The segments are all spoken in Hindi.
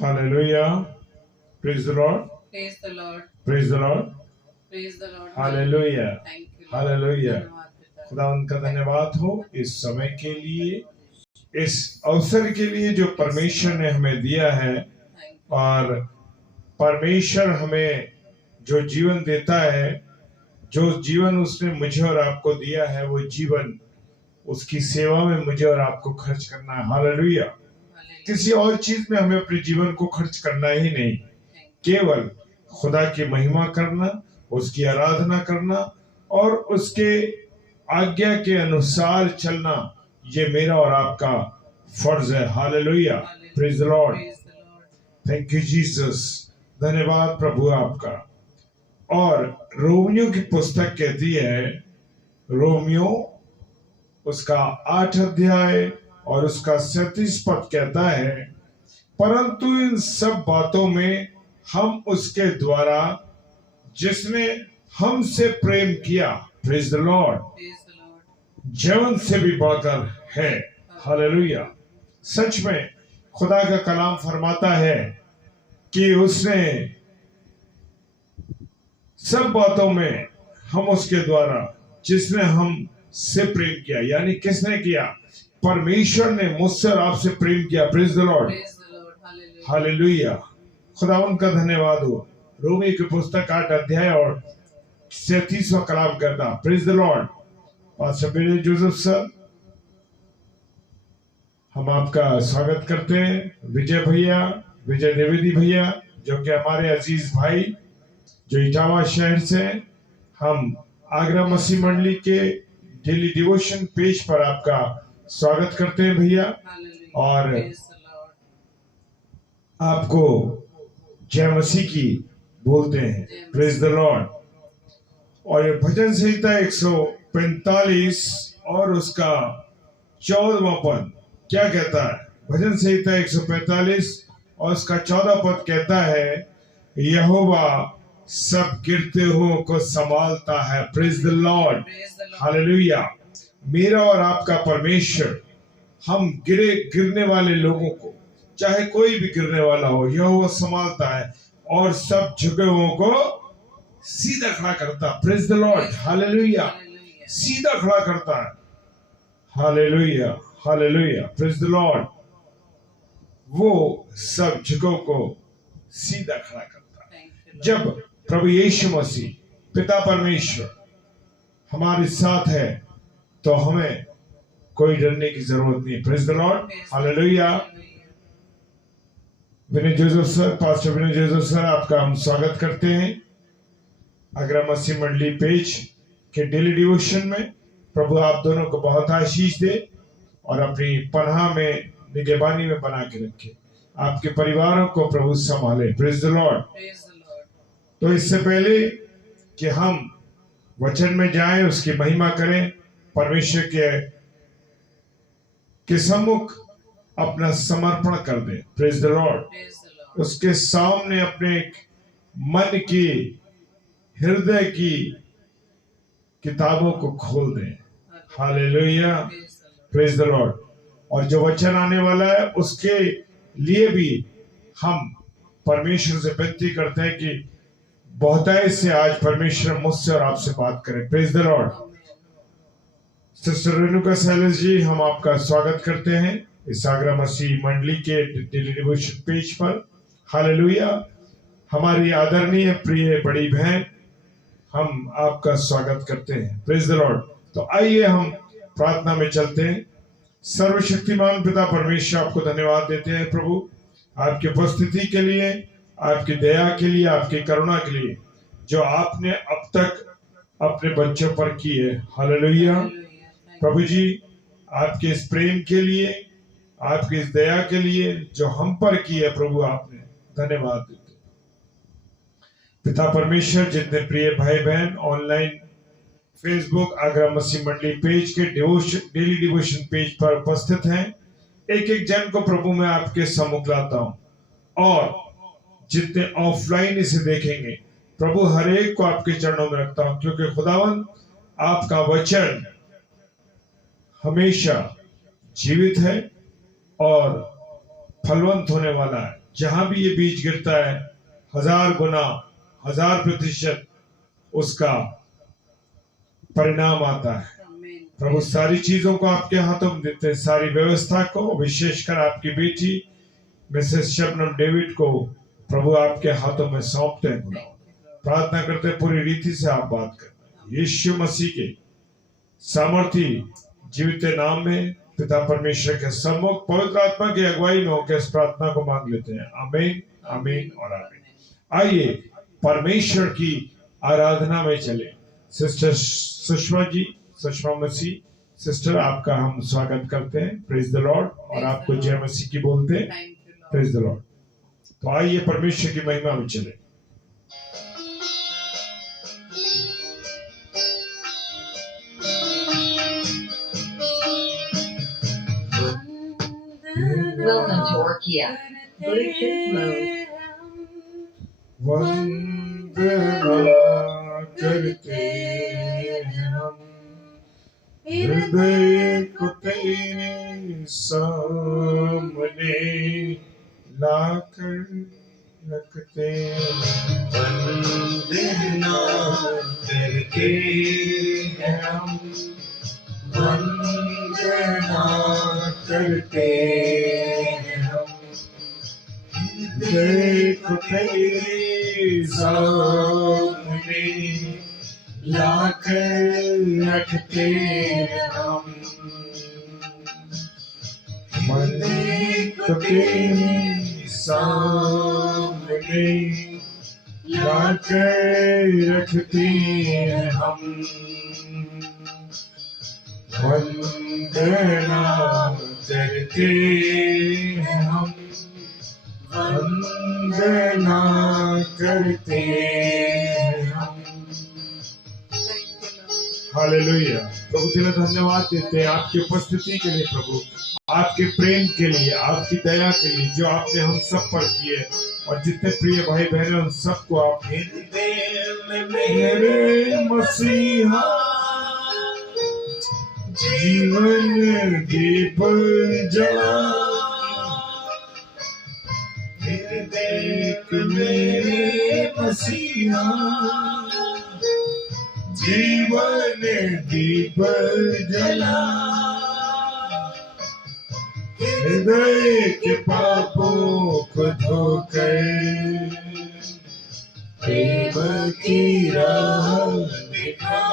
Hallelujah. Praise the Lord. Praise the Lord. Praise the Lord. Praise the Lord. Hallelujah. Thank you, Lord. Hallelujah. धन्यवाद पिता। खुदा उनका धन्यवाद हो इस समय के लिए, इस अवसर के लिए जो परमेश्वर ने हमें दिया है। और परमेश्वर हमें जो जीवन देता है, जो जीवन उसने मुझे और आपको दिया है, वो जीवन उसकी सेवा में मुझे और आपको खर्च करना है। हालेलुया। किसी और चीज में हमें अपने जीवन को खर्च करना ही नहीं, केवल खुदा की महिमा करना, उसकी आराधना करना और उसके आज्ञा के अनुसार चलना, ये मेरा और आपका फर्ज है। Hallelujah. Praise the Lord. Thank you Jesus. धन्यवाद प्रभु आपका। और रोमियो की पुस्तक कहती है, रोमियो उसका 8 अध्याय और उसका 37 पद कहता है, परंतु इन सब बातों में हम उसके द्वारा जिसने हमसे प्रेम किया, प्रेज द लॉर्ड, जीवन से भी बढ़कर है। हालेलुया। सच में खुदा का कलाम फरमाता है कि उसने सब बातों में हम उसके द्वारा जिसने हम से प्रेम किया, यानी किसने किया? परमेश्वर ने मुझसे और आपसे प्रेम किया। Praise the Lord. हालेलुया। खुदा उनका धन्यवाद हो। रोमी की पुस्तक 8 अध्याय और 37वां कलाम करता। Praise the Lord. Pastor Vijay Joseph sir, हम आपका स्वागत करते हैं। विजय भैया, विजय द्विवेदी भैया, जो कि हमारे अजीज भाई जो इटावा शहर से, हम आगरा मसीह मंडली के डेली डिवोशन पेज पर आपका स्वागत करते हैं भैया, और आपको जय मसीह की बोलते हैं। Praise the Lord. और ये भजन संहिता 145 और उसका 14वां पद क्या कहता है? भजन संहिता 145 और उसका 14 पद कहता है, यहोवा सब गिरते हुओं को संभालता है। Praise the Lord. हालेलुया। मेरा और आपका परमेश्वर हम गिरने वाले लोगों को, चाहे कोई भी गिरने वाला हो, यहोवा संभालता है और सब झुके हुओं को सीधा खड़ा करता। Praise the Lord. हालेलुया। सीधा खड़ा करता है। Hallelujah. Hallelujah. Praise the Lord. वो सब झुकों को सीधा खड़ा करता है। जब प्रभु यीशु मसीह पिता परमेश्वर हमारे साथ है तो हमें कोई डरने की जरूरत नहीं। Praise the Lord. Hallelujah. Vinay Joseph sir, pastor Vinay Joseph sir, आपका हम स्वागत करते हैं आगरा मसीह मंडली पेज के डेली डिवोशन में। प्रभु आप दोनों को बहुत आशीष दे और अपनी पनाह में, निगहबानी में बना के रखे। आपके परिवारों को प्रभु संभाले। Praise the Lord. तो इससे पहले कि हम वचन में जाएं, उसकी महिमा करें, परमेश्वर के सम्मुख अपना समर्पण कर दें। Praise the Lord. उसके सामने अपने मन की, हृदय की किताबों को खोल दें। हालेलुया। Praise the Lord. और जो वचन आने वाला है उसके लिए भी हम परमेश्वर से विनती करते हैं कि बहुतायत से आज परमेश्वर मुझसे और आपसे बात करें। Praise the Lord. Sister Renuka Silas ji, हम आपका स्वागत करते हैं इस आगरा मसीह मंडली के डेली डिवोशन पेज पर। हालेलुया। हमारी आदरणीय प्रिय बड़ी बहन, हम आपका स्वागत करते हैं। Praise the Lord. तो आइए हम प्रार्थना में चलते हैं। सर्वशक्तिमान पिता परमेश्वर, आपको धन्यवाद देते हैं प्रभु, आपकी उपस्थिति के लिए, आपकी दया के लिए, आपकी करुणा के लिए जो आपने अब तक अपने बच्चों पर की है। हालेलुया। प्रभु जी, आपके इस प्रेम के लिए, आपकी इस दया के लिए जो हम पर की है प्रभु, आपने धन्यवाद देते। पिता परमेश्वर, जितने प्रिय भाई बहन ऑनलाइन फेसबुक आगरा मसीह मंडली पेज के डेली डिवोशन पेज पर उपस्थित हैं, एक एक जन को प्रभु मैं आपके सम्मुख लाता हूं, और जितने ऑफलाइन इसे देखेंगे प्रभु, हर एक को आपके चरणों में रखता हूं, क्योंकि खुदावन आपका वचन हमेशा जीवित है और फलवंत होने वाला है। जहां भी ये बीज गिरता है 1000 गुना 1000% उसका परिणाम आता है। Amen. प्रभु सारी चीजों को आपके हाथों में देते हैं, सारी व्यवस्था को, विशेषकर आपकी बेटी मिसेस शबनम डेविड को प्रभु आपके हाथों में सौंपते हैं। खुदा प्रार्थना करते हैं पूरी रीति से आप बात करें, यीशु मसीह के सामर्थी जीवित नाम में पिता परमेश्वर के सम्मुख पवित्र आत्मा की अगुवाई में होकर इस प्रार्थना को मांग लेते हैं। आमीन, आमीन और आमीन। आइए परमेश्वर की आराधना में चले। सिस्टर सुषमा मसीह सिस्टर, आपका हम स्वागत करते हैं। Praise the Lord. और आपको जय मसीह की बोलते हैं। Thank you, Lord. Praise the Lord. तो आइए परमेश्वर की महिमा में चले। Welcome to Orkia. Bluetooth mode. वंदना करते हम हृदय को तेरे सामने लाकर रखते वंदना करते हम वंदना करते हम हृदय को तेरे सामने लाकर रखते हम मन को तेरे सामने लाकर रखते हम वंदना करते हम वंदना करते हम। हालेलुया। प्रभु तेरा धन्यवाद देते हैं आपकी उपस्थिति के लिए, प्रभु आपके प्रेम के लिए, आपकी दया के लिए जो आपने हम सब पर किए, और जितने प्रिय भाई बहन उन सबको आप मेरे मसीहा जीवन दीप जला देख मेरे मसीहा जीवन दीप जला हृदय के पापों को धोकर प्रेम की राह दिखा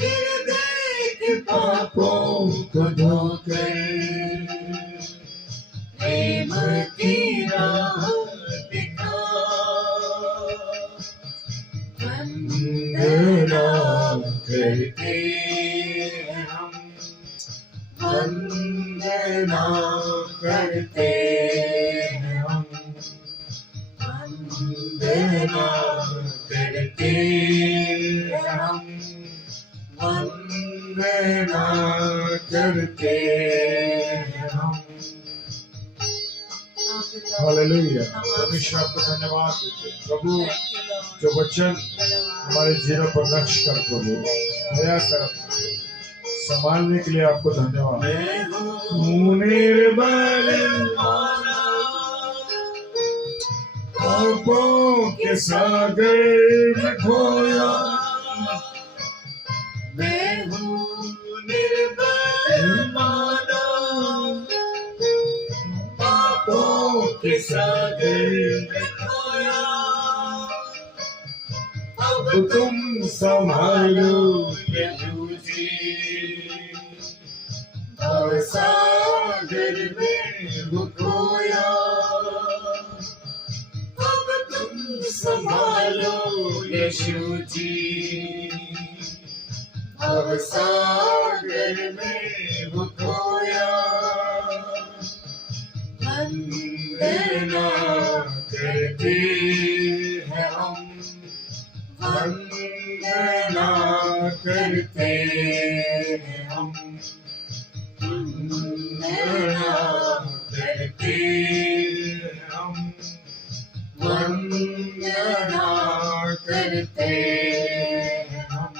हृदय के पापों को धोकर प्रेम की राह दिखा वंदना करते हम वंदना करते हम वंदना करते हम वंदना करते हम। हालेलुया। परमेश्वर आपको धन्यवाद देते हैं प्रभु, जो वचन हमारे जीवन पर नक्श कर प्रभु दया कर संभालने के लिए आपको धन्यवाद। निर्बल पापों के सागर में खोया मैं हूँ निर्बल माना पापों के सागर में खोया अब तुम संभालो यीशु जी भव सागर में वो खोया अब तुम संभालो यीशु जी भव सागर में वो खोया वंदना करते हैं हम वंदना करते हैं हम वंदना करते हैं हम वंदना करते हैं हम।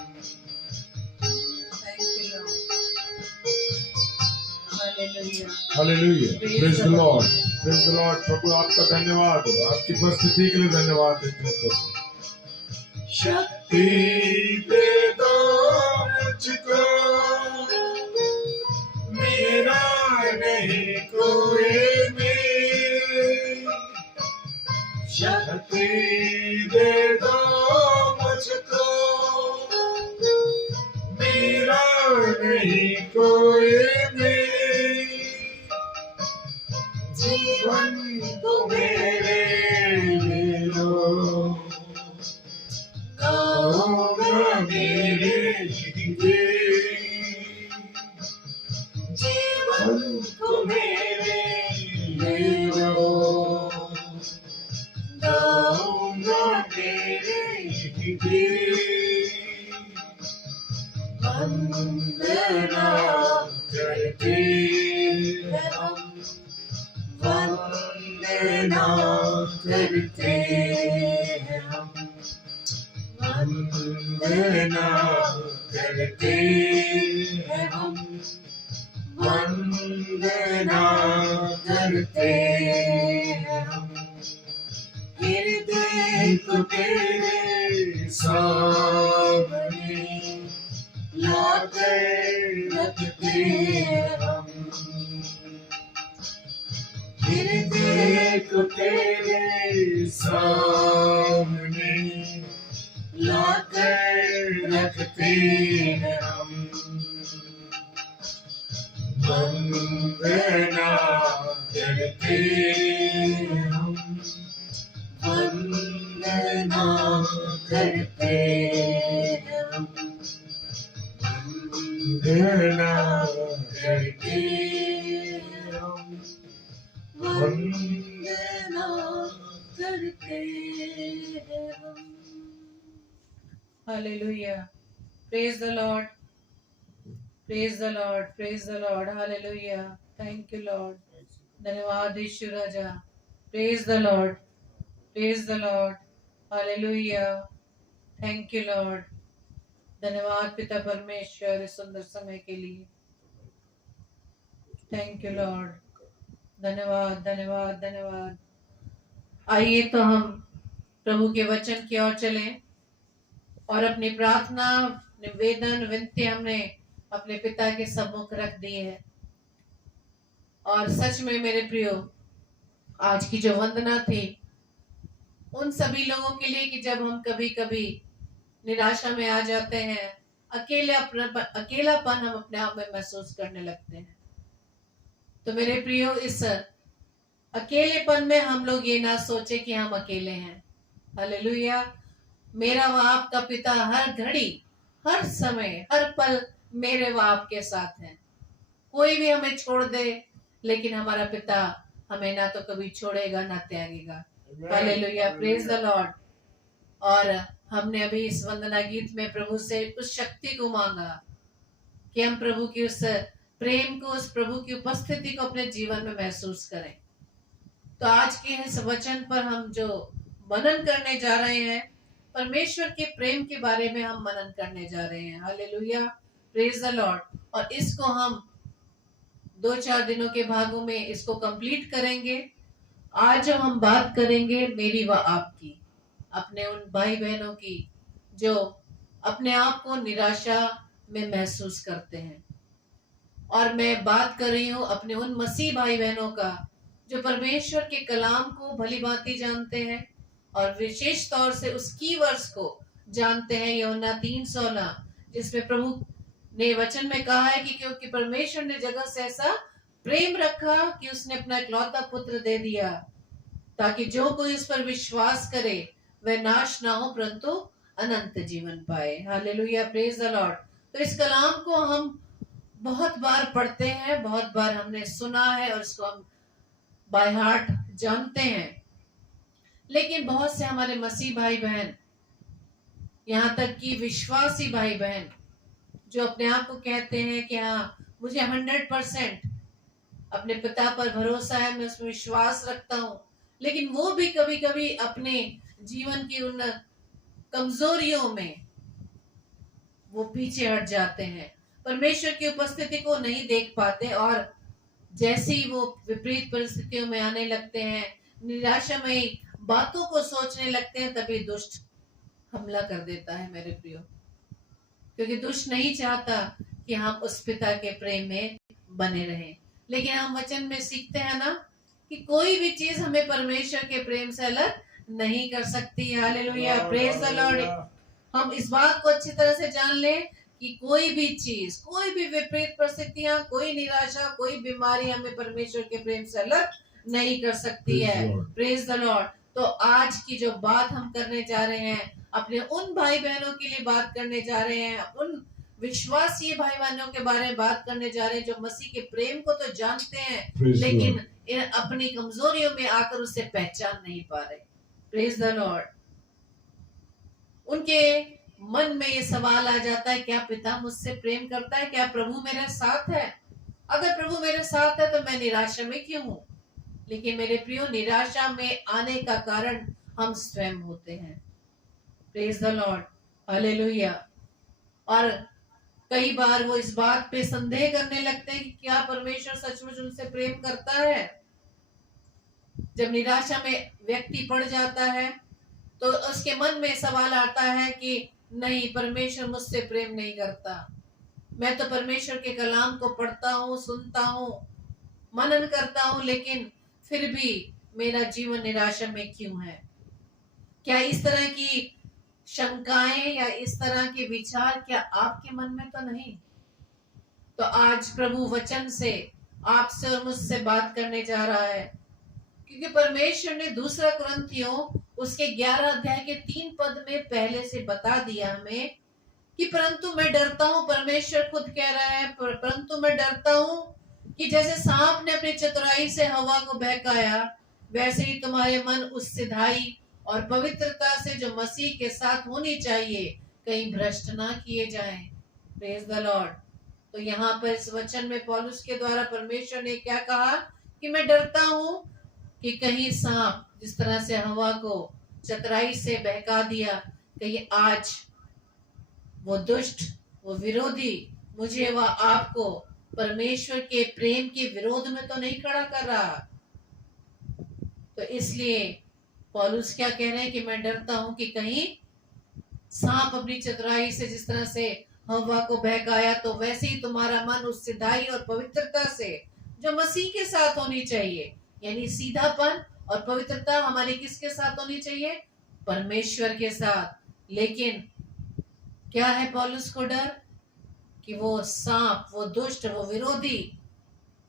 Hallelujah. Hallelujah, Praise praise the the Lord. Lord, praise the Lord. प्रभु आपका धन्यवाद हो, आपकी उपस्थिति के लिए धन्यवाद देते हैं प्रभु। शक्ति दे दो मुझको, मेरा नहीं कोई भी। शक्ति दे दो मुझको, मेरा नहीं कोई भी। जीवन को मेरे ले लो, गाऊंगा मेरे लिए। जीवन को मेरे ले लो, गाऊंगा मेरे लिए। वंदना करते हैं हम, वंदना करते हैं हम, वंदना करते हैं हम, वंदना करते हैं हम। हृदय को तेरे सामने लाकर रखते हैं हम, हृदय को तेरे सामने लाकर रखते हैं हम। वंदना करते हैं हम, वंदना करते हैं हम, वंदना करते हैं हम, वंदना करते हैं हम। Hallelujah. Praise the Lord. Praise the Lord. Praise the Lord. Hallelujah. Thank you, Lord. धन्यवाद यीशु राजा. Praise the Lord. Praise the Lord. Hallelujah. Thank you, Lord. धन्यवाद पिता परमेश्वर इस सुंदर समय के लिए. Thank you, Lord. धन्यवाद धन्यवाद धन्यवाद. आइए तो हम प्रभु के वचन की ओर चलें और अपनी प्रार्थना निवेदन विनती हमने अपने पिता के सम्मुख रख दी है। और सच में मेरे प्रियो, आज की जो वंदना थी उन सभी लोगों के लिए कि जब हम कभी कभी निराशा में आ जाते हैं, अकेलापन हम अपने आप में महसूस करने लगते हैं। तो मेरे प्रियो, इस अकेलेपन में हम लोग ये ना सोचे कि हम अकेले हैं। हालेलुया। मेरा व आपका पिता हर घड़ी, हर समय, हर पल मेरे व आपके साथ है। कोई भी हमें छोड़ दे, लेकिन हमारा पिता हमें ना तो कभी छोड़ेगा ना त्यागेगा। Hallelujah, praise the Lord. और हमने अभी इस वंदना गीत में प्रभु से उस शक्ति को मांगा कि हम प्रभु की उस प्रेम को, उस प्रभु की उपस्थिति को अपने जीवन में महसूस करें। तो आज के इस वचन पर हम जो मनन करने जा रहे हैं, परमेश्वर के प्रेम के बारे में हम मनन करने जा रहे हैं। Hallelujah, praise the Lord. और इसको हम 2-4 दिनों के भागों में इसको कंप्लीट करेंगे। आज हम बात करेंगे मेरी व आपकी, अपने उन भाई बहनों की जो अपने आप को निराशा में महसूस करते हैं। और मैं बात कर रही हूँ अपने उन मसीह भाई बहनों का जो परमेश्वर के कलाम को भली भांति जानते हैं और विशेष तौर से उस कीवर्ड्स को जानते हैं। यूहन्ना 3:16, जिसमें प्रभु ने वचन में कहा है कि क्योंकि परमेश्वर ने जगत से ऐसा प्रेम रखा कि उसने अपना इकलौता पुत्र दे दिया, ताकि जो कोई उस पर विश्वास करे वह नाश ना हो परंतु अनंत जीवन पाए। Hallelujah, praise the Lord. तो इस कलाम को हम बहुत बार पढ़ते हैं, बहुत बार हमने सुना है और इसको हम बाय हार्ट जानते हैं। लेकिन बहुत से हमारे मसीह भाई बहन, यहाँ तक कि विश्वासी भाई बहन, जो अपने आप को कहते हैं कि हाँ, मुझे 100% अपने पिता पर भरोसा है, मैं उसमें विश्वास रखता हूँ, लेकिन वो भी कभी कभी अपने जीवन की उन कमजोरियों में वो पीछे हट जाते हैं, परमेश्वर की उपस्थिति को नहीं देख पाते और जैसे ही वो विपरीत परिस्थितियों में आने लगते हैं, निराशामयी बातों को सोचने लगते हैं, तभी दुष्ट हमला कर देता है मेरे प्रियो। क्योंकि दुष्ट नहीं चाहता कि हम उस पिता के प्रेम में बने रहें। लेकिन हम वचन में सीखते हैं ना कि कोई भी चीज हमें परमेश्वर के प्रेम से अलग नहीं कर सकती। Hallelujah, praise the Lord. हम इस बात को अच्छी तरह से जान लें कि कोई भी चीज, कोई भी विपरीत परिस्थितियां, कोई निराशा, कोई बीमारी हमें परमेश्वर के प्रेम से अलग नहीं कर सकती है। Praise the Lord. तो आज की जो बात हम करने जा रहे हैं, अपने उन भाई बहनों के लिए बात करने जा रहे हैं, उन विश्वासी भाई बहनों के बारे में बात करने जा रहे हैं जो मसीह के प्रेम को तो जानते हैं लेकिन अपनी कमजोरियों में आकर उसे पहचान नहीं पा रहे। Praise the Lord. उनके मन में ये सवाल आ जाता है, क्या पिता मुझसे प्रेम करता है? क्या प्रभु मेरे साथ है? अगर प्रभु मेरे साथ है तो मैं निराशा में क्यों हूं? लेकिन मेरे प्रियो, निराशा में आने का कारण हम स्वयं होते हैं। Praise the Lord, hallelujah. और कई बार वो इस बात पे संदेह करने लगते हैं कि क्या परमेश्वर सचमुच उनसे प्रेम करता है। जब निराशा में व्यक्ति पड़ जाता है तो उसके मन में सवाल आता है कि नहीं, परमेश्वर मुझसे प्रेम नहीं करता। मैं तो परमेश्वर के कलाम को पढ़ता हूँ, सुनता हूँ, मनन करता हूँ, लेकिन फिर भी मेरा जीवन निराशा में क्यों है? क्या इस तरह की शंकाएं या इस तरह के विचार क्या आपके मन में तो नहीं? तो आज प्रभु वचन से आपसे और मुझसे बात करने जा रहा है, क्योंकि परमेश्वर ने दूसरा कुरिन्थियों उसके 11 अध्याय के 3 पद में पहले से बता दिया हमें कि परंतु मैं डरता हूँ। परमेश्वर खुद कह रहा है, परंतु मैं डरता हूँ कि जैसे सांप ने अपनी चतुराई से हवा को बहकाया, वैसे ही तुम्हारे मन उस सिधाई और पवित्रता से जो मसीह के साथ होनी चाहिए कहीं भ्रष्ट ना किए जाएं। Praise the Lord. तो यहाँ पर इस वचन में पौलुस के द्वारा परमेश्वर ने क्या कहा कि मैं डरता हूँ कि कहीं सांप जिस तरह से हवा को चतुराई से बहका दिया, कहीं आज वो दुष्ट, वो विरोधी मुझे व आपको परमेश्वर के प्रेम के विरोध में तो नहीं खड़ा कर रहा। तो इसलिए पौलुस क्या कह रहे हैं कि मैं डरता हूं कि कहीं सांप अपनी चतुराई से जिस तरह से हवा को बहकाया, तो वैसे ही तुम्हारा मन उस सिधाई और पवित्रता से जो मसीह के साथ होनी चाहिए, यानी सीधापन और पवित्रता हमारी किसके साथ होनी चाहिए? परमेश्वर के साथ। लेकिन क्या है पौलुस को डर? कि वो सांप, वो दुष्ट, वो विरोधी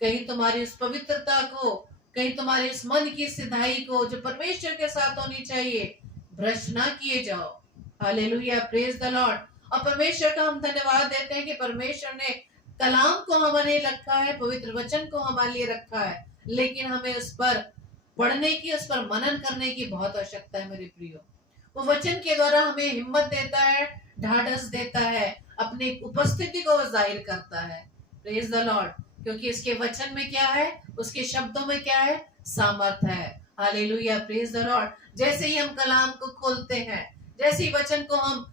कहीं तुम्हारी उस पवित्रता को, कहीं तुम्हारे इस मन की सिधाई को जो परमेश्वर के साथ होनी चाहिए, भ्रष्ट ना किए जाओ। Hallelujah, praise the Lord. और परमेश्वर का हम धन्यवाद देते हैं कि परमेश्वर ने कलाम को हमारे लिए रखा है, पवित्र वचन को हमारे लिए रखा है, लेकिन हमें उस पर पढ़ने की, उस पर मनन करने की बहुत आवश्यकता है मेरे प्रियो। वो वचन के द्वारा हमें हिम्मत देता है, ढाढ़स देता है, अपनी उपस्थिति को जाहिर करता है। Praise the Lord. क्योंकि इसके वचन में क्या है, उसके शब्दों में क्या है? सामर्थ है। Hallelujah, praise the Lord. जैसे ही हम कलाम को खोलते हैं, जैसे ही वचन को हम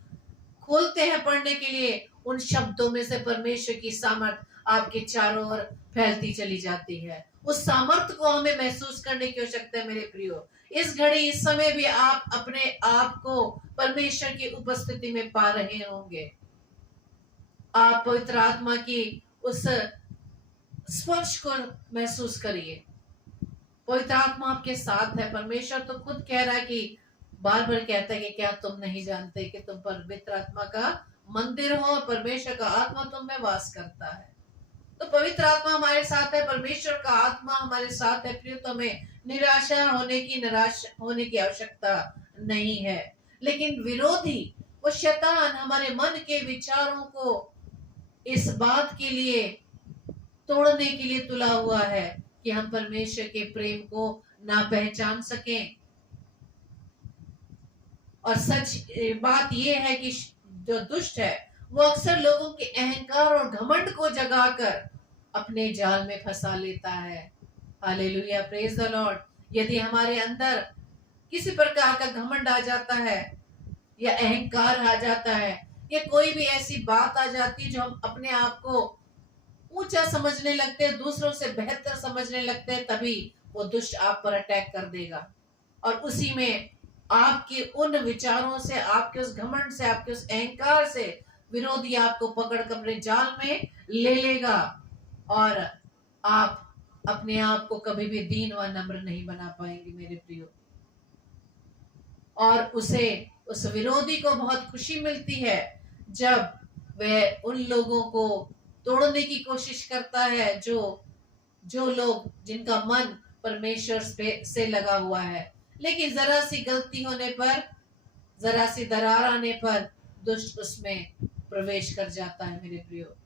खोलते हैं पढ़ने के लिए, उन शब्दों में से परमेश्वर की सामर्थ आपके चारों ओर फैलती चली जाती है। उस सामर्थ को हमें महसूस करने की आवश्यकता है मेरे प्रियो। इस घड़ी, इस समय भी आप अपने आप को परमेश्वर की उपस्थिति में पा रहे होंगे। आप पवित्र आत्मा की उस स्पर्श को महसूस करिए। पवित्र आत्मा आपके साथ है। परमेश्वर तो खुद कह रहा है कि बार बार कहता है कि क्या तुम नहीं जानते कि तुम पवित्र आत्मा का मंदिर हो, परमेश्वर का आत्मा तुम में वास करता है। तो पवित्र आत्मा हमारे साथ है, परमेश्वर का आत्मा हमारे साथ है प्रिय। तो हमें निराशा होने की आवश्यकता नहीं है। लेकिन विरोधी, वो शैतान हमारे मन के विचारों को इस बात के लिए तोड़ने के लिए तुला हुआ है कि हम परमेश्वर के प्रेम को ना पहचान सकें। और सच बात यह है कि जो दुष्ट है वो अक्सर लोगों के अहंकार और घमंड को जगाकर अपने जाल में फंसा लेता है। Hallelujah, praise the Lord. यदि हमारे अंदर किसी प्रकार का घमंड आ जाता है या अहंकार आ जाता है या कोई भी ऐसी बात आ जाती है जो हम अपने आप को ऊंचा समझने लगते हैं, दूसरों से बेहतर समझने लगते हैं, तभी वो दुष्ट आप पर अटैक कर देगा। और उसी में आपके उन विचारों से, आपके उस घमंड से, आपके उस अहंकार से विरोधी आपको पकड़ कर अपने जाल में ले लेगा और आप अपने आप को कभी भी दीन व नम्र नहीं बना पाएंगे मेरे प्रियो। और उसे, उस विरोधी को बहुत खुशी मिलती है जब वह उन लोगों को तोड़ने की कोशिश करता है जो लोग जिनका मन परमेश्वर से लगा हुआ है। लेकिन जरा सी गलती होने पर, जरा सी दरार आने पर दुष्ट उसमें प्रवेश कर जाता है मेरे प्रियो।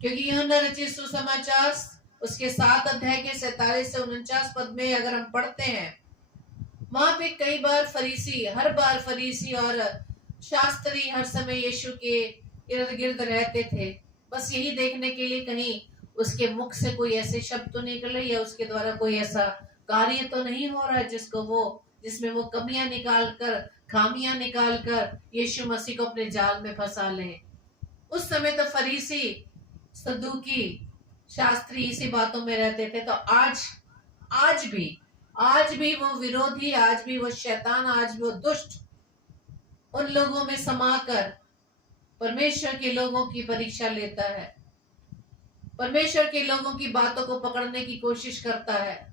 क्योंकि यूहन्ना रचित सुसमाचार उसके 7 अध्याय के 47 से 49 पद में अगर हम पढ़ते हैं, वहां पे कई बार फरीसी, हर बार फरीसी और शास्त्री हर समय यीशु के इर्द गिर्द रहते थे, बस यही देखने के लिए कहीं उसके मुख से कोई ऐसे शब्द तो निकले या उसके द्वारा कोई ऐसा कार्य तो नहीं हो रहा है जिसमें वो कमियां निकाल कर, खामियां निकाल कर यीशु मसीह को अपने जाल में फंसा ले। उस समय तो फरीसी, सदूकी, शास्त्री इसी बातों में रहते थे। तो आज भी वो विरोधी, आज भी वो शैतान, आज भी वो दुष्ट उन लोगों में समाकर परमेश्वर के लोगों की परीक्षा लेता है, परमेश्वर के लोगों की बातों को पकड़ने की कोशिश करता है।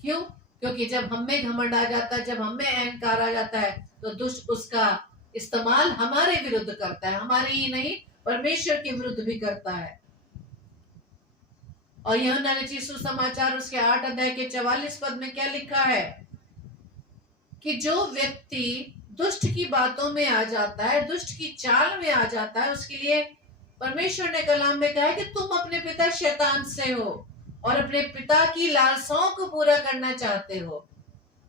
क्यों? क्योंकि जब हम में घमंड आ जाता है, जब हम में अहंकार आ जाता है, तो दुष्ट उसका इस्तेमाल हमारे विरुद्ध करता है, हमारे ही नहीं परमेश्वर के विरुद्ध भी करता है। और यूहन्ना रचित सुसमाचार उसके 8 अध्याय के 44 पद में क्या लिखा है कि जो व्यक्ति दुष्ट की बातों में आ जाता है, दुष्ट की चाल में आ जाता है, उसके लिए परमेश्वर ने कलाम में कहा है कि तुम अपने पिता शैतान से हो और अपने पिता की लालसाओं को पूरा करना चाहते हो।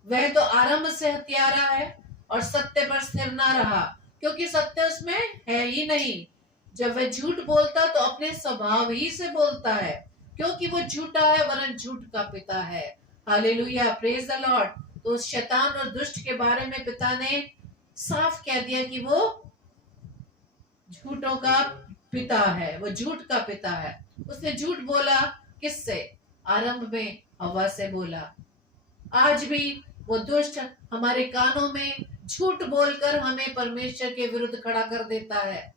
वह तो आरंभ से हत्यारा है और सत्य पर स्थिर ना रहा, क्योंकि सत्य उसमें है ही नहीं। जब वह झूठ बोलता तो अपने स्वभाव ही से बोलता है, क्योंकि वो झूठा है वरन झूठ का पिता है। Hallelujah, praise the Lord. तो उस शैतान और दुष्ट के बारे में पिता ने साफ कह दिया कि वो झूठों का पिता है, वो झूठ का पिता है। उसने झूठ बोला किससे? आरंभ में हवा से बोला। आज भी वो दुष्ट हमारे कानों में झूठ बोलकर हमें परमेश्वर के विरुद्ध खड़ा कर देता है।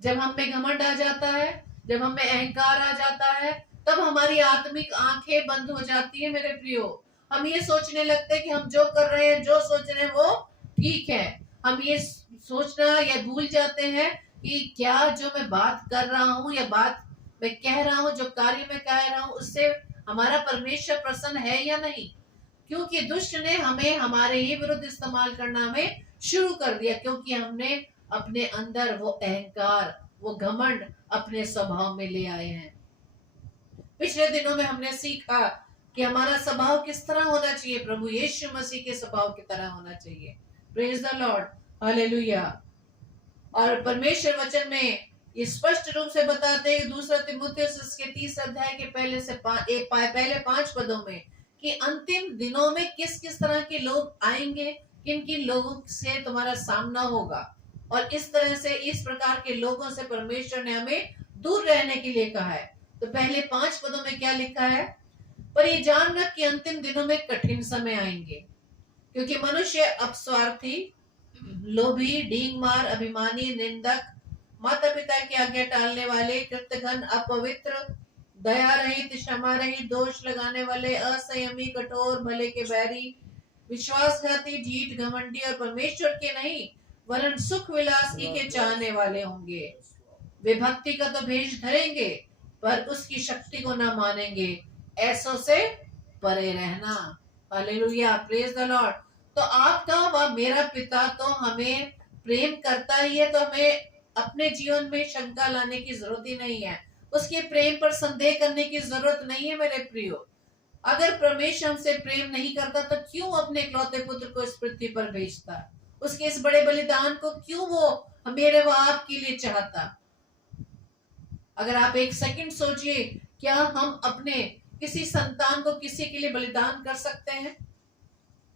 जब हम में घमंड आ जाता है, जब हम में अहंकार आ जाता है, तब हमारी आत्मिक आंखें बंद हो जाती है मेरे प्रियो। हम ये सोचने लगते हैं कि हम जो कर रहे हैं, जो सोच रहे हैं वो ठीक है। हम ये सोचना या भूल जाते हैं कि क्या जो मैं बात कर रहा हूँ या बात मैं कह रहा हूँ, जो कार्य मैं कह रहा हूँ, उससे हमारा परमेश्वर प्रसन्न है या नहीं। क्योंकि दुष्ट ने हमें हमारे ही विरुद्ध इस्तेमाल करना हमें शुरू कर दिया, क्योंकि हमने अपने अंदर वो अहंकार, वो घमंड अपने स्वभाव में ले आए हैं। पिछले दिनों में हमने सीखा कि हमारा स्वभाव किस तरह होना चाहिए, प्रभु यीशु मसीह के स्वभाव की तरह होना चाहिए। Praise the Lord, hallelujah. और परमेश्वर वचन में ये स्पष्ट रूप से बताते हैं 2 तीमुथियुस के 30 अध्याय के पहले 5 पदों में कि अंतिम दिनों में किस किस तरह के लोग आएंगे, किन किन लोगों से तुम्हारा सामना होगा। और इस तरह से, इस प्रकार के लोगों से परमेश्वर ने हमें दूर रहने के लिए कहा है। तो पहले 5 पदों में क्या लिखा है? पर ये जान रख कि अंतिम दिनों में कठिन समय आएंगे, क्योंकि मनुष्य अपस्वार्थी, लोभी, डींगमार, अभिमानी, निंदक, माता पिता की आज्ञा टालने वाले, कृतघ्न, अपवित्र, दया रहित, क्षमा रहित, दोष लगाने वाले, असंयमी, कठोर, भले के बैरी, विश्वासघाती, ढीठ, घमंडी और परमेश्वर के नहीं वरन सुख विलास के चाहने वाले होंगे। वे भक्ति का तो भेष धरेंगे पर उसकी शक्ति को न मानेंगे। ऐसों से परे रहना। Hallelujah, praise the Lord. तो आपका व मेरा पिता तो हमें प्रेम करता ही है, तो हमें अपने जीवन में शंका लाने की जरूरत ही नहीं है, उसके प्रेम पर संदेह करने की जरूरत नहीं है मेरे प्रियो। अगर परमेश्वर हमसे प्रेम नहीं करता तो क्यों अपने इकलौते पुत्र को इस पृथ्वी पर भेजता? उसके इस बड़े बलिदान को क्यों वो मेरे व आपके लिए चाहता? अगर आप एक सेकंड सोचिए, क्या हम अपने किसी संतान को किसी के लिए बलिदान कर सकते हैं?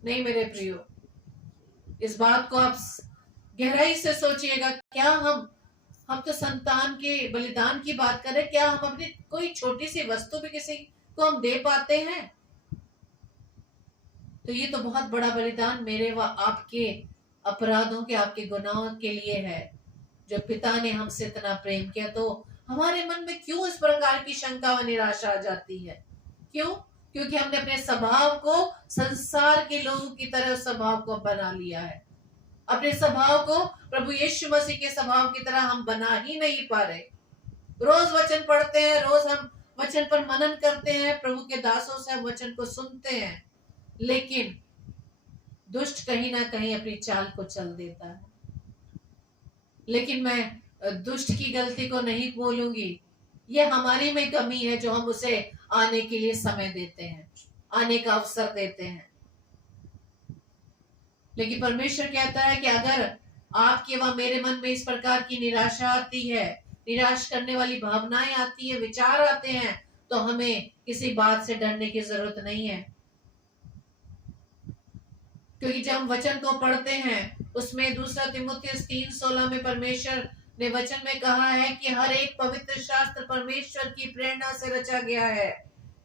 नहीं मेरे प्रियो, इस बात को आप गहराई से सोचिएगा। क्या हम हम तो संतान के बलिदान की बात कर रहे हैं, क्या हम अपनी कोई छोटी सी वस्तु भी किसी को हम दे पाते हैं? तो ये तो बहुत बड़ा बलिदान मेरे व आपके अपराधों के, आपके गुनाहों के लिए है। जब पिता ने हमसे इतना प्रेम किया तो हमारे मन में क्यों इस प्रकार की शंका व निराशा आ जाती है? क्यों? क्योंकि हमने अपने स्वभाव को संसार के लोगों की तरह स्वभाव को बना लिया है। अपने स्वभाव को प्रभु यीशु मसीह के स्वभाव की तरह हम बना ही नहीं पा रहे। रोज वचन पढ़ते हैं, रोज हम वचन पर मनन करते हैं, प्रभु के दासों से हम वचन को सुनते हैं, लेकिन दुष्ट कहीं ना कहीं अपनी चाल को चल देता है। लेकिन मैं दुष्ट की गलती को नहीं बोलूंगी, ये हमारी में कमी है जो हम उसे आने के लिए समय देते हैं, आने का अवसर देते हैं। लेकिन परमेश्वर कहता है कि अगर आपके व मेरे मन में इस प्रकार की निराशा आती है, निराश करने वाली भावनाएं आती है, विचार आते हैं, तो हमें किसी बात से डरने की जरूरत नहीं है। क्योंकि जब हम वचन को पढ़ते हैं, उसमें 2 तीमुथियुस 3:16 में परमेश्वर ने वचन में कहा है कि हर एक पवित्र शास्त्र परमेश्वर की प्रेरणा से रचा गया है,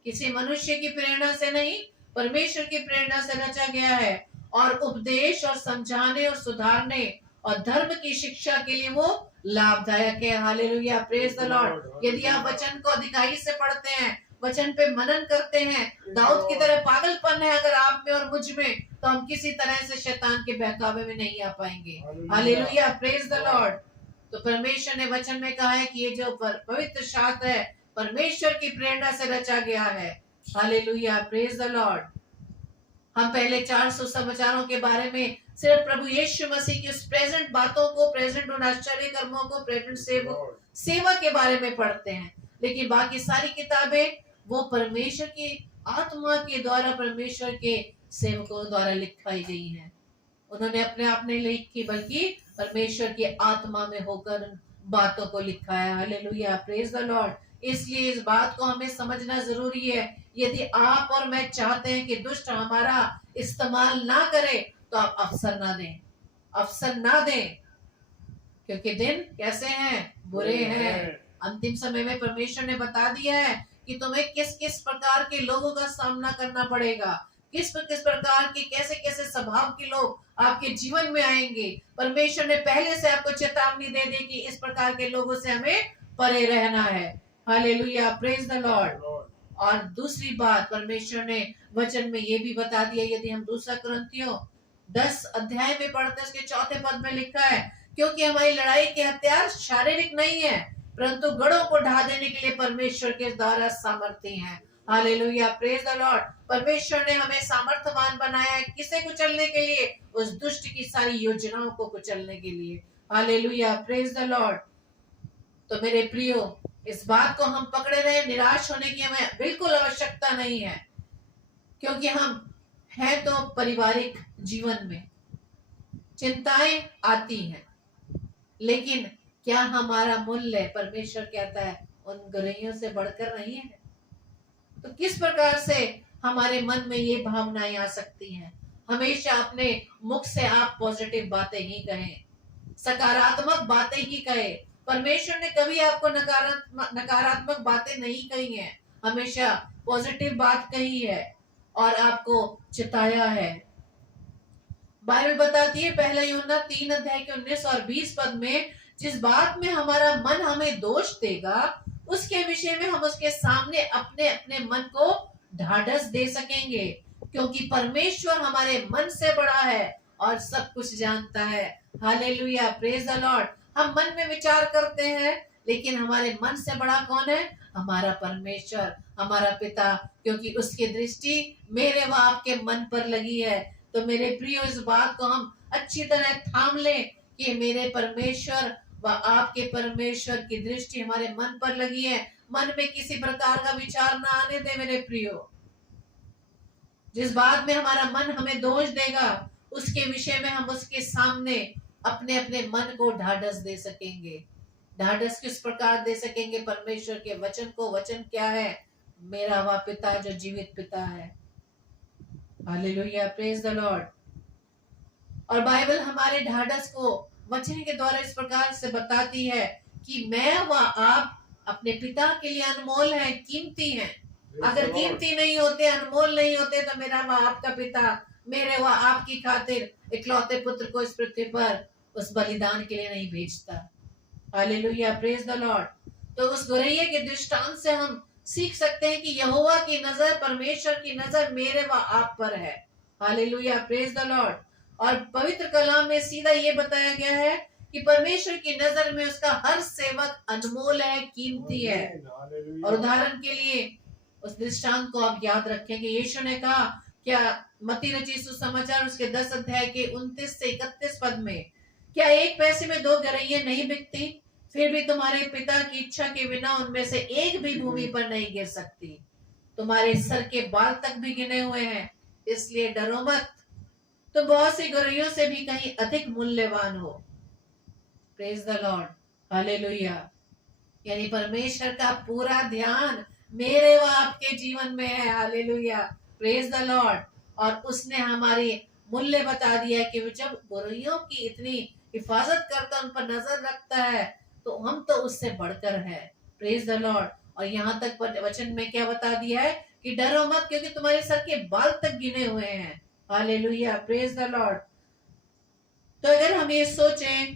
किसी मनुष्य की प्रेरणा से नहीं, परमेश्वर की प्रेरणा से रचा गया है, और उपदेश और समझाने और सुधारने और धर्म की शिक्षा के लिए वो लाभदायक है। Hallelujah, praise the Lord. यदि आप वचन को अधिकाई से पढ़ते हैं, वचन पे मनन करते हैं, दाऊद की तरह पागलपन है अगर आप में और मुझ में, तो हम किसी तरह से शैतान के बहकावे में नहीं आ पाएंगे। Hallelujah, praise the Lord. तो परमेश्वर ने वचन में कहा है कि ये जो पवित्र शास्त्र है परमेश्वर की प्रेरणा से रचा गया है। Hallelujah, praise the Lord. हम पहले 4 सुसमाचारों के बारे में सिर्फ प्रभु यीशु मसीह की उस प्रेजेंट बातों को, प्रेजेंट उन आश्चर्य कर्मों को, प्रेजेंट सेवा के बारे में पढ़ते हैं, लेकिन बाकी सारी किताबें वो परमेश्वर की आत्मा के द्वारा, परमेश्वर के सेवकों द्वारा लिखाई गई हैं। उन्होंने अपने आप नहीं लिखी, बल्कि परमेश्वर की आत्मा में होकर बातों को लिखा है। Hallelujah, praise the Lord. इसलिए इस बात को हमें समझना जरूरी है। यदि आप और मैं चाहते हैं कि दुष्ट हमारा इस्तेमाल ना करे, तो आप अवसर ना दें, अवसर ना दें, क्योंकि दिन कैसे हैं? बुरे हैं। अंतिम समय में परमेश्वर ने बता दिया है कि तुम्हें किस किस प्रकार के लोगों का सामना करना पड़ेगा, किस किस प्रकार के कैसे कैसे स्वभाव के लोग आपके जीवन में आएंगे। परमेश्वर ने पहले से आपको चेतावनी दे दी कि इस प्रकार के लोगों से हमें परे रहना है। Hallelujah, praise the Lord. और दूसरी बात परमेश्वर ने वचन में ये भी बता दिया, यदि हम 2 कुरिन्थियों 10 अध्याय में पढ़ते हैं, उसके 4 पद में लिखा है, क्योंकि हमारी लड़ाई के हथियार शारीरिक नहीं है, परंतु गढ़ों को ढा देने के लिए परमेश्वर के द्वारा सामर्थ्य हैं। Hallelujah, praise the Lord. परमेश्वर ने हमें सामर्थ्यवान बनाया है, किसे कुचलने के लिए? उस दुष्ट की सारी योजनाओं को कुचलने के लिए। Hallelujah, praise the Lord. तो मेरे प्रियो, इस बात को हम पकड़े रहे, निराश होने की हमें बिल्कुल आवश्यकता नहीं है, क्योंकि हम हैं तो पारिवारिक जीवन में चिंताएं आती हैं, लेकिन क्या हमारा मूल्य, परमेश्वर कहता है, उन गृहियों से बढ़कर नहीं है? तो किस प्रकार से हमारे मन में ये भावनाएं आ सकती हैं? हमेशा अपने मुख से आप पॉजिटिव बातें ही कहें, सकारात्मक बातें ही कहें। परमेश्वर ने कभी आपको नकारात्मक बातें नहीं कही हैं, हमेशा पॉजिटिव बात कही है और आपको चिताया है। बाइबल बताती है 1 यूहन्ना 3 अध्याय के 19 और 20 पद में, जिस बात में हमारा मन हमें दोष देगा, उसके विषय में हम उसके सामने अपने अपने मन को ढाढ़स दे सकेंगे, क्योंकि परमेश्वर हमारे मन से बड़ा है और सब कुछ जानता है। Hallelujah, praise the Lord. हम मन में विचार करते हैं, लेकिन हमारे मन से बड़ा कौन है? हमारा परमेश्वर, हमारा पिता, क्योंकि उसकी दृष्टि मेरे व आपके मन पर लगी है। तो मेरे प्रियो, इस बात को हम अच्छी तरह थाम लें कि मेरे परमेश्वर व आपके परमेश्वर की दृष्टि हमारे मन पर लगी है। मन में किसी प्रकार का विचार ना आने दे मेरे प्रियो। जिस बात में हमारा मन हमें दोष देगा, उसके विषय में हम उसके सामने अपने अपने मन को ढाढ़स दे सकेंगे। ढाढ़स किस प्रकार दे सकेंगे? परमेश्वर के वचन को। वचन क्या है? मेरा वह पिता जो जीवित पिता है। Hallelujah, praise the Lord. और बाइबल हमारे ढाढ़स को वचन के द्वारा इस प्रकार से बताती है कि मैं व आप अपने पिता के लिए अनमोल हैं, कीमती हैं। अगर कीमती नहीं होते, अनमोल नहीं होते, तो मेरा व आपका पिता मेरे व आपकी खातिर इकलौते पुत्र को इस पृथ्वी पर उस बलिदान के लिए नहीं भेजता। Hallelujah, praise the Lord. तो उस गौरैया के दृष्टांत से हम सीख सकते हैं कि यहोवा की नजर, परमेश्वर की नजर मेरे व आप पर है। Hallelujah, praise the Lord. और पवित्र कलाम में सीधा ये बताया गया है कि परमेश्वर की नजर में उसका हर सेवक अनमोल है, कीमती है। और उदाहरण के लिए उस दृष्टांत को आप याद रखेंगे। यीशु ने कहा, क्या मत्ती रचित सुसमाचार उसके 10 अध्याय के 29 से 31 पद में, क्या एक पैसे में 2 गरैये नहीं बिकती? फिर भी तुम्हारे पिता की इच्छा के बिना उनमें से एक भी भूमि पर नहीं गिर सकती। तुम्हारे सर के बाल तक भी गिने हुए हैं, इसलिए डरो मत। तुम बहुत सी गौरैयों से भी कहीं अधिक मूल्यवान हो। Praise the Lord, hallelujah. यानी परमेश्वर का पूरा ध्यान मेरे व आपके जीवन में है। Hallelujah, praise the Lord. और उसने हमारी मूल्य बता दिया कि जब गौरैयों की इतनी हिफाजत करता, उन पर नजर रखता है, तो हम तो उससे बढ़कर है। Praise the Lord. और यहाँ तक वचन में क्या बता दिया है कि डरो मत, क्योंकि तुम्हारे सर के बाल तक गिने हुए हैं। Hallelujah, praise the Lord. तो अगर हम ये सोचें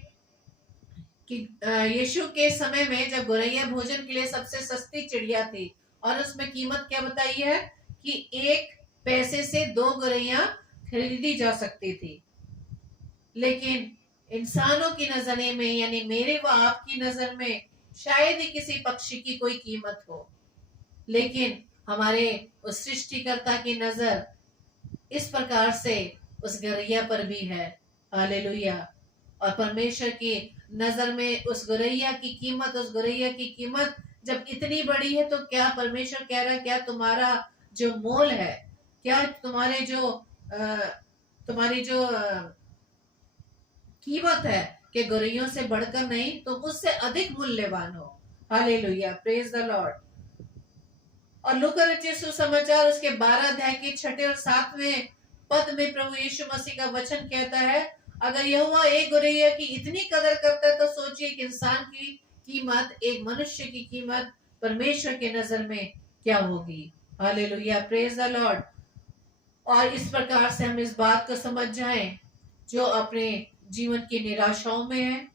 कि यीशु के समय में जब गौरैया भोजन के लिए सबसे सस्ती चिड़िया थी, और उसमें कीमत क्या बताई है कि 1 पैसे से 2 गौरैया खरीदी जा सकती थी। लेकिन इंसानों की नजर में, यानी मेरे व आपकी नजर में, शायद ही किसी पक्षी की कोई कीमत हो, लेकिन हमारे उस सृष्टिकर्ता की नजर इस प्रकार से उस गौरैया पर भी है। हालेलुया। और परमेश्वर की नजर में उस गौरैया की कीमत, उस गौरैया की कीमत जब इतनी बड़ी है, तो क्या परमेश्वर कह रहा है, क्या तुम्हारा जो मोल है, क्या तुम्हारी जो कीमत है, कि गौरैयों से बढ़कर नहीं, तुम उससे अधिक मूल्यवान हो। Hallelujah, praise the Lord. और लूका रचित सुसमाचार उसके 12 अध्याय के 6 और 7वें पद में प्रभु यीशु मसीह का वचन कहता है, अगर यहोवा एक गौरैया की इतनी कदर करता है, तो सोचिए कि इंसान की कीमत, एक मनुष्य की कीमत परमेश्वर के नजर में क्या होगी। Hallelujah, praise the Lord. और इस प्रकार से हम इस बात को समझ जाएं, जो अपने जीवन की निराशाओं में है,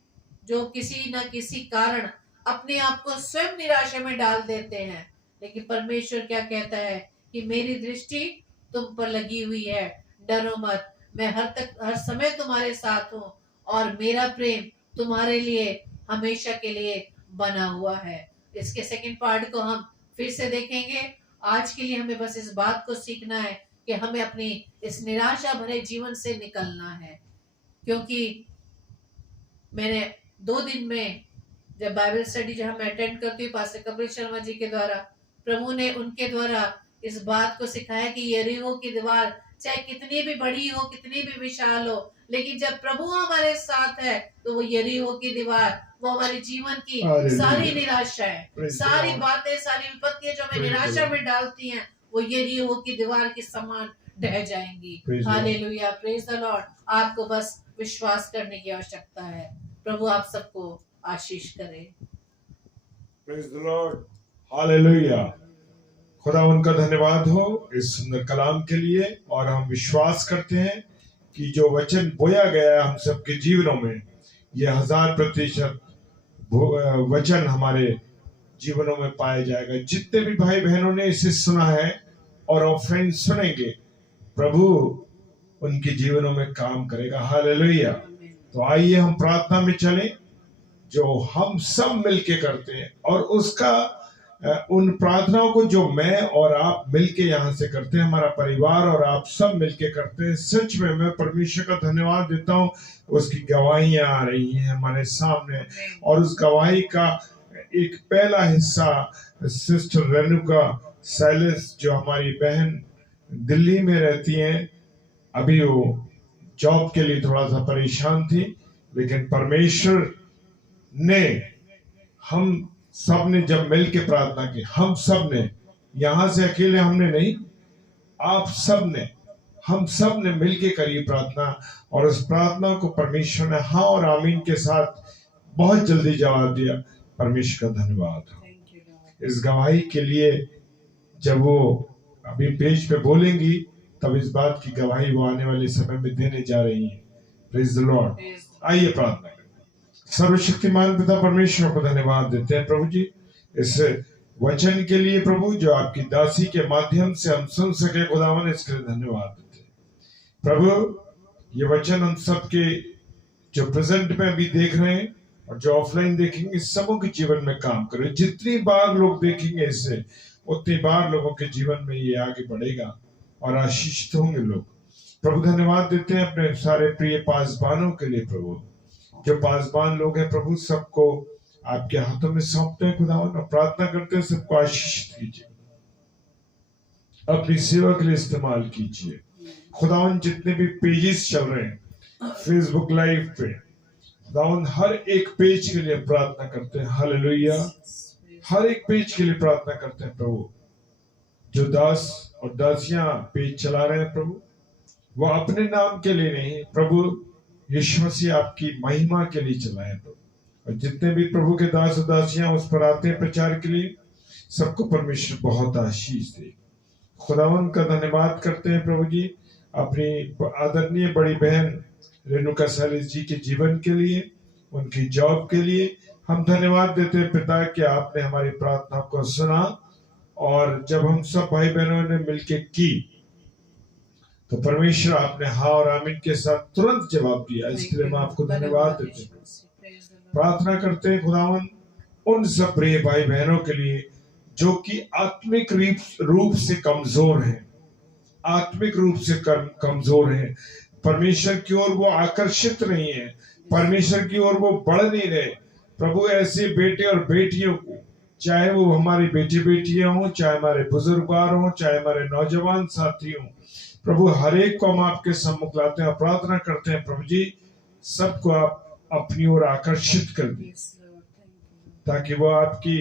जो किसी न किसी कारण अपने आप को स्वयं निराशा में डाल देते हैं, लेकिन परमेश्वर क्या कहता है कि मेरी दृष्टि तुम पर लगी हुई है, डरो मत, मैं हर समय तुम्हारे साथ हूँ, और मेरा प्रेम तुम्हारे लिए हमेशा के लिए बना हुआ है। इसके सेकंड पार्ट को हम फिर से देखेंगे। आज के लिए हमें बस इस बात को सीखना है कि हमें अपनी इस निराशा भरे जीवन से निकलना है। क्योंकि मैंने 2 दिन में जब बाइबल स्टडी जो हम अटेंड करती हूँ पास्टर कपिल शर्मा जी के द्वारा, प्रभु ने उनके द्वारा इस बात को सिखाया कि यरीहो की दीवार चाहे कितनी भी बड़ी हो, कितनी भी विशाल हो, लेकिन जब प्रभु हमारे साथ है, तो वो यरीहो की दीवार, वो हमारे जीवन की सारी निराशा है, सारी बातें, सारी विपत्तियां जो हमें निराशा में डालती हैं, वो यरीहो की दीवार के समान ढह जाएंगी। Hallelujah, praise the Lord. आपको बस विश्वास करने की आवश्यकता है। प्रभु आप सबको आशीष करे। Praise the Lord, hallelujah. खुदा उनका धन्यवाद हो इस सुंदर कलाम के लिए। और हम विश्वास करते हैं कि जो वचन बोया गया है हम सबके जीवनों में, ये 1000% वचन हमारे जीवनों में पाया जाएगा। जितने भी भाई बहनों ने इसे सुना है और फ्रेंड सुनेंगे, प्रभु उनके जीवनों में काम करेगा। हालेलुया। तो आइए हम प्रार्थना में चलें, जो हम सब मिलके करते हैं, और उसका उन प्रार्थनाओं को जो मैं और आप मिलके यहाँ से करते हैं, हमारा परिवार और आप सब मिलके करते हैं, सच में मैं परमेश्वर का धन्यवाद देता हूँ। उसकी गवाहियां आ रही हैं हमारे सामने, और उस गवाही का एक पहला हिस्सा सिस्टर रेणुका सैलिस, जो हमारी बहन दिल्ली में रहती हैं, अभी वो जॉब के लिए थोड़ा सा परेशान थी, लेकिन परमेश्वर ने, हम सब ने जब मिल के प्रार्थना की, हम सब ने, यहां से अकेले हमने नहीं, आप सब ने, हम सब ने मिल के करी प्रार्थना, और उस प्रार्थना को परमेश्वर ने हाँ और आमीन के साथ बहुत जल्दी जवाब दिया। परमेश्वर का धन्यवाद हो। Thank you, Lord. इस गवाही के लिए जब वो अभी पेज पे बोलेंगी तब इस बात की गवाही वो आने वाले समय में देने जा रही हैं। Praise the Lord. Praise the आइए प्रार्थना करें। सर्वशक्तिमान पिता परमेश्वर को धन्यवाद देते हैं प्रभु जी इस वचन के लिए प्रभु, जो आपकी दासी के माध्यम से हम सुन सके खुदावन, इसके लिए धन्यवाद देते हैं प्रभु। ये वचन हम सबके जो प्रेजेंट में अभी देख रहे हैं और जो ऑफलाइन देखेंगे सबों के जीवन में काम करे। जितनी बार लोग देखेंगे इसे उतनी बार लोगों के जीवन में ये आगे बढ़ेगा और आशीषित होंगे लोग। प्रभु धन्यवाद देते हैं अपने सारे प्रिय पासबानों के लिए प्रभु, जो पासबान लोग हैं प्रभु, सबको आपके हाथों में सौंपते हैं खुदावन और प्रार्थना करते हैं सबको आशीषित कीजिए, अपनी सेवा के लिए इस्तेमाल कीजिए खुदावन। जितने भी पेजेस चल रहे हैं फेसबुक लाइव पे खुदावन, हर एक पेज के लिए प्रार्थना करते हैं। हालेलुया। हर एक पेज के लिए प्रार्थना करते हैं प्रभु। जो दास और दासियां पेज चला रहे हैं प्रभु, वो अपने नाम के लिए नहीं प्रभु, यीशु मसीह आपकी महिमा के लिए चलाएं प्रभु। और जितने भी प्रभु के दास और दासियां उस पर आते हैं प्रचार के लिए, सबको परमेश्वर बहुत आशीष दे। खुदावन का धन्यवाद करते हैं प्रभु जी अपनी आदरणीय बड़ी बहन रेणुका सैलिस जी के जीवन के लिए, उनकी जॉब के लिए हम धन्यवाद देते हैं पिता कि आपने हमारी प्रार्थना को सुना और जब हम सब भाई बहनों ने मिलकर की तो परमेश्वर आपने हाँ और आमीन के साथ तुरंत जवाब दिया। इसके लिए हम आपको धन्यवाद देते हैं। प्रार्थना करते हैं खुदावन उन सब प्रिय भाई बहनों के लिए जो कि आत्मिक रूप से कमजोर हैं, आत्मिक रूप से कमजोर हैं, परमेश्वर की ओर वो आकर्षित नहीं है, परमेश्वर की ओर वो बढ़ नहीं रहे प्रभु। ऐसे बेटे और बेटियों को, चाहे वो हमारी बेटी बेटियां हों, चाहे हमारे बुजुर्गवार हों, चाहे हमारे नौजवान साथी हों प्रभु, हर एक को हम आपके सम्मुख लाते हैं और प्रार्थना करते हैं प्रभु जी सबको आप अपनी ओर आकर्षित कर दें ताकि वो आपकी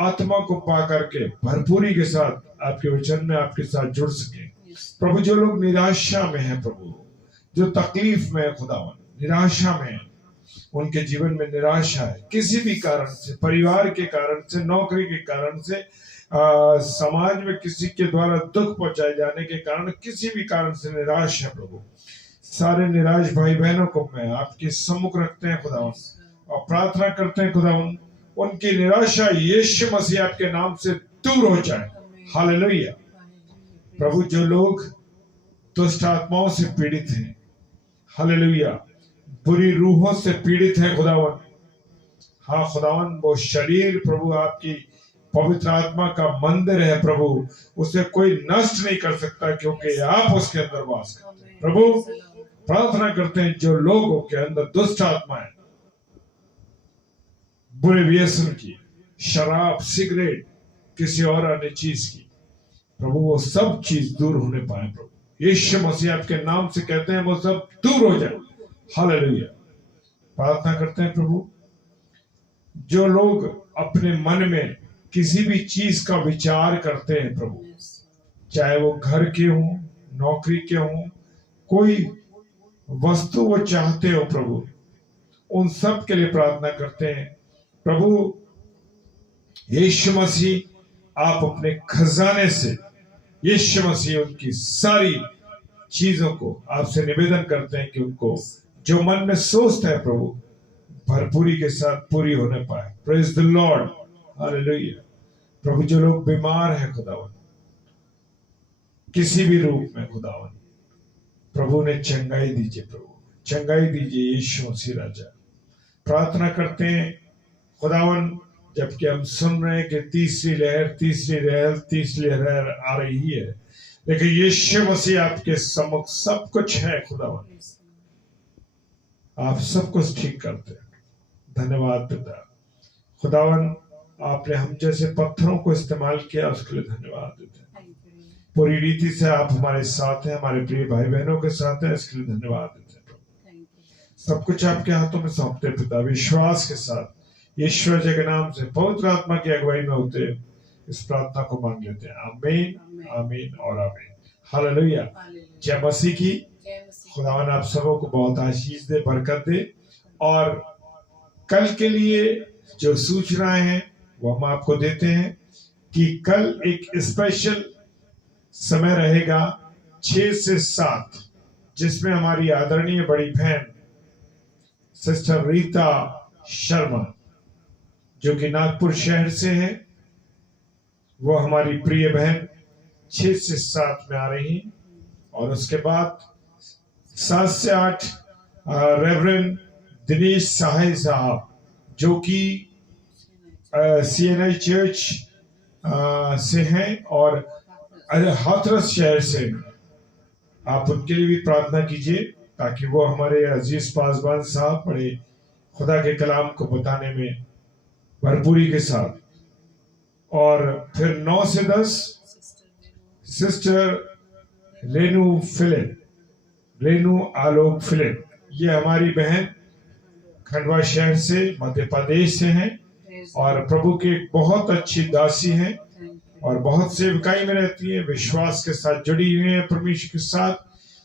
आत्मा को पा करके भरपूरी के साथ आपके वचन में आपके साथ जुड़ सके प्रभु। जो लोग निराशा में हैं प्रभु, जो तकलीफ में है खुदावन, निराशा में है, उनके जीवन में निराशा है किसी भी कारण से, परिवार के कारण से, नौकरी के कारण से, समाज में किसी के द्वारा दुख पहुंचाए जाने के कारण, किसी भी कारण से निराश है प्रभु, सारे निराश भाई बहनों को मैं आपके सम्मुख रखते हैं खुदावन और प्रार्थना करते हैं खुदावन उनकी निराशा यीशु मसीह आपके नाम से दूर हो जाए। हालेलुया प्रभु। जो लोग दुष्ट आत्माओं से पीड़ित हैं, हालेलुया, बुरी रूहों से पीड़ित है खुदावन, हाँ खुदावन, वो शरीर प्रभु आपकी पवित्र आत्मा का मंदिर है प्रभु, उसे कोई नष्ट नहीं कर सकता क्योंकि आप उसके अंदर वास करते हैं प्रभु। प्रार्थना करते हैं जो लोगों के अंदर दुष्ट आत्मा है, बुरे व्यसन की, शराब, सिगरेट, किसी और अन्य चीज की प्रभु, वो सब चीज दूर होने पाए प्रभु। यीशु मसीह आपके नाम से कहते हैं वो सब दूर हो जाए। हालेलुया। प्रार्थना करते हैं प्रभु जो लोग अपने मन में किसी भी चीज का विचार करते हैं प्रभु, चाहे वो घर के हों, नौकरी के हों, कोई वस्तु वो चाहते हो प्रभु, उन सब के लिए प्रार्थना करते हैं प्रभु। यीशु मसीह आप अपने खजाने से, यीशु मसीह उनकी सारी चीजों को आपसे निवेदन करते हैं कि उनको जो मन में सोचता है प्रभु भरपूरी के साथ पूरी होने पाए। Praise the Lord. हालेलुया प्रभु। जो लोग बीमार हैं खुदावन किसी भी रूप में खुदावन, प्रभु ने चंगाई दीजिए प्रभु, चंगाई दीजिए यीशु मसीह राजा। प्रार्थना करते हैं खुदावन जबकि हम सुन रहे हैं कि तीसरी लहर आ रही है, लेकिन यीशु मसीह आपके सम्मुख सब कुछ है खुदावन, आप सब कुछ ठीक करते हैं। धन्यवाद पिता। खुदावन आपने हम जैसे पत्थरों को इस्तेमाल किया उसके लिए धन्यवाद देते हैं। पूरी रीति से आप हमारे साथ हैं, हमारे प्रिय भाई बहनों के साथ हैं, इसके लिए धन्यवाद देते हैं। सब कुछ आपके हाथों में सौंपते पिता, विश्वास के साथ ईश्वर जी के नाम से पवित्र आत्मा की अगुवाई में होते इस प्रार्थना को मांग लेते हैं। आमीन, आमीन और आमीन। हालेलुया। जय मसीह की। खुदावन आप सबों को बहुत आशीष दे, बरकत दे। और कल के लिए जो सूचनाएं हैं वो हम आपको देते हैं कि कल एक स्पेशल समय रहेगा 6 से 7, जिसमें हमारी आदरणीय बड़ी बहन सिस्टर रीता शर्मा, जो कि नागपुर शहर से है, वो हमारी प्रिय बहन 6 से 7 में आ रही। और उसके बाद 7 से 8 रेवरेंड दिनेश सहाय साहब, जो कि CNI चर्च से हैं और हाथरस शहर से। आप उनके लिए भी प्रार्थना कीजिए ताकि वो हमारे अजीज पासवान साहब बड़े खुदा के कलाम को बताने में भरपूरी के साथ। और फिर 9 से 10 सिस्टर रेनू आलोक फिलिप, ये हमारी बहन खंडवा शहर से मध्य प्रदेश से हैं और प्रभु के बहुत अच्छी दासी हैं और बहुत सेवकाई में रहती है, विश्वास के साथ जुड़ी हुई है परमेश्वर के साथ।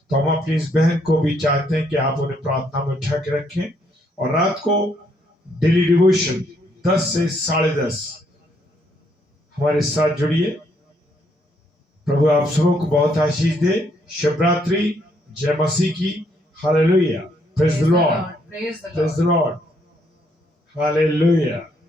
तो हम अपनी इस बहन को भी चाहते हैं कि आप उन्हें प्रार्थना में उठा के रखें। और रात को डेली डिवोशन 10 से 10:30 हमारे साथ जुड़िए। प्रभु आप सबों को बहुत आशीष दे। शिवरात्रि, जय मसीह की। Hallelujah, praise the Lord, praise the Lord, hallelujah.